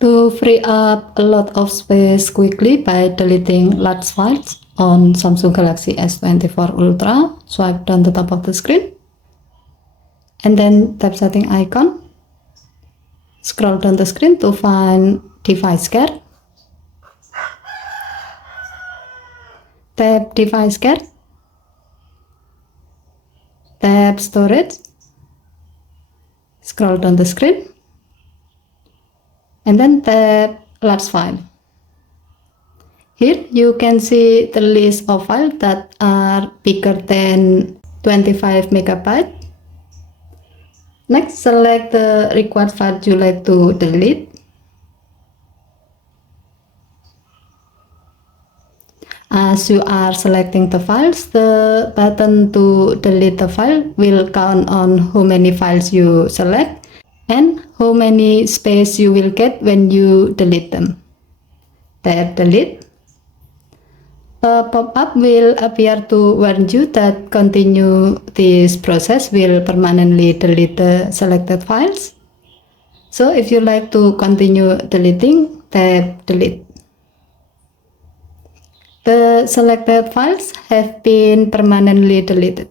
To free up a lot of space quickly by deleting large files on Samsung Galaxy S24 Ultra, swipe down the top of the screen and then tap setting icon. Scroll down the screen to find device care. Tap device care. Tap storage. Scroll down the screen and then tap large file. Here you can see the list of files that are bigger than 25 megabytes. Next, select the required file you like to delete. As you are selecting the files, the button to delete the file will count on how many files you select and how many space you will get when you delete them. Tap delete. A pop-up will appear to warn you that continue this process will permanently delete the selected files. So if you like to continue deleting, tap delete. The selected files have been permanently deleted.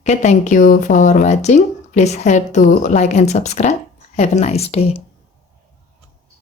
Okay, thank you for watching. Please help to like and subscribe. Have a nice day.